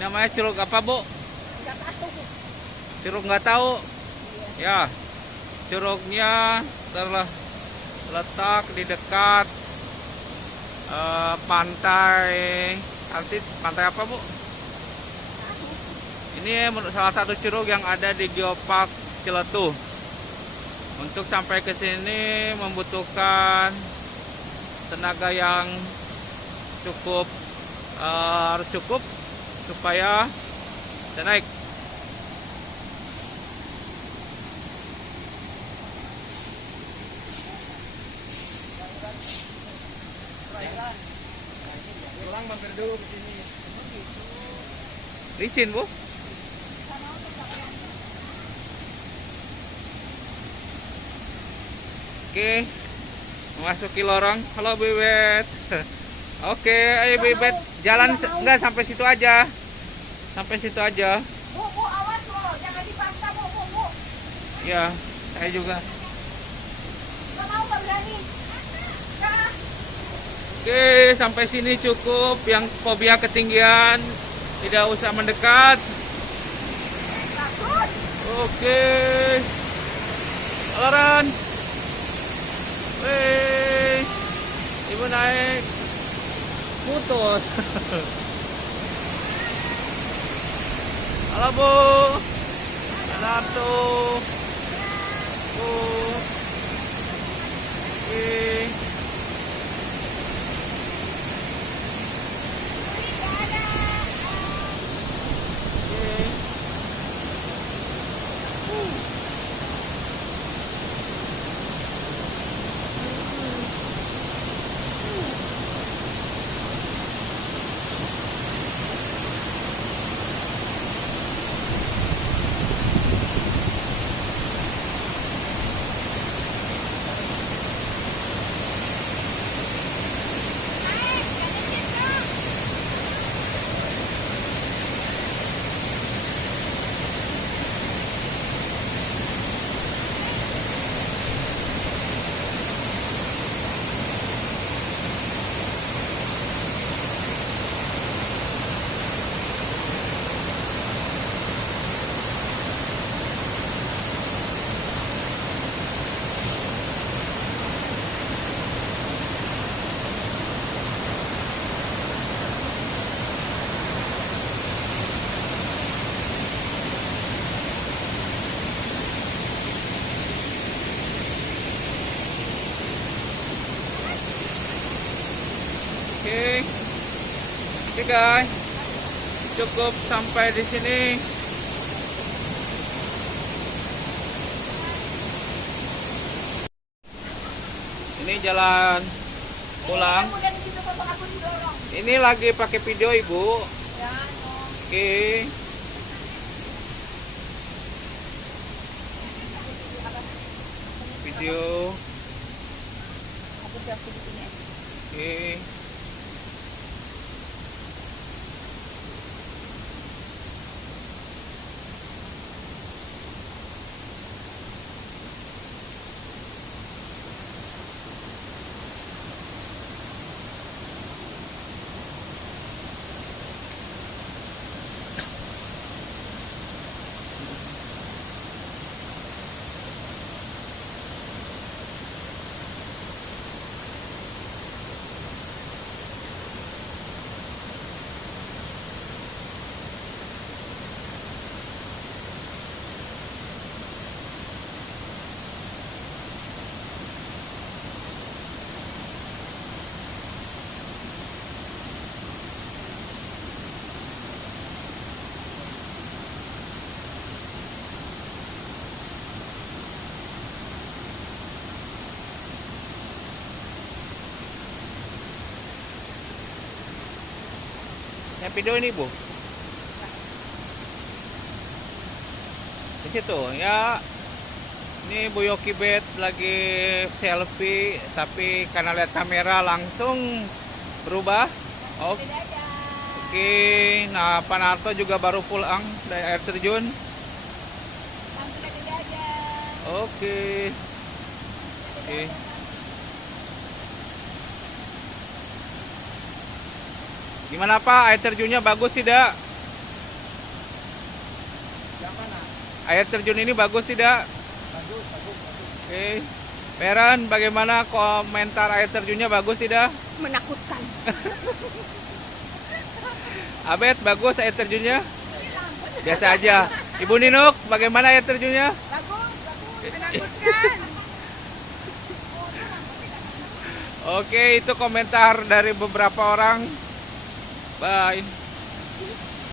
Namanya curug apa, Bu? Nggak tahu. Curug nggak tahu. Ya, curugnya terletak di dekat pantai. Pantai apa, Bu? Ini salah satu curug yang ada di Geopark Ciletuh. Untuk sampai ke sini membutuhkan tenaga yang cukup, harus cukup supaya bisa naik. Pulang mampir dulu ke sini. Licin, Bu. Oke, memasuki lorong. Halo Bebet. Oke, ayo Bebet, jalan enggak sampai situ aja. Sampai situ aja. Bu, awas loh, jangan dipaksa, Bu. Ya, saya juga. Nggak mau, nggak berani. Nah, Oke, sampai sini cukup. Yang fobia ketinggian tidak usah mendekat. takut. Oke. Loren. Wih. Ibu naik. Putus. Halo, Bu. Satu. Bu. Oke. Oke guys, cukup sampai di sini. Ini jalan pulang. Udah di situ foto aku didorong. Ini lagi pakai video, Ibu. Ya, no. Oke. Video. Aku selfie di sini aja. Oke. Yang video ini, Bu. Di situ ya. Ini Bu Yoki Bet lagi selfie, tapi karena lihat kamera langsung berubah. Oh, Beda aja. oke. Nah, Pak Narto juga baru pulang dari air terjun. Langsung beda aja. Oke. Oke. Gimana Pak, air terjunnya bagus tidak? Air terjun ini bagus tidak? Bagus, bagus, bagus. Oke. Peren, bagaimana komentar air terjunnya, bagus tidak? Menakutkan. Abed, bagus air terjunnya? Biasa aja. Ibu Ninuk, bagaimana air terjunnya? Bagus, bagus. Menakutkan. Oke, itu komentar dari beberapa orang. Bye.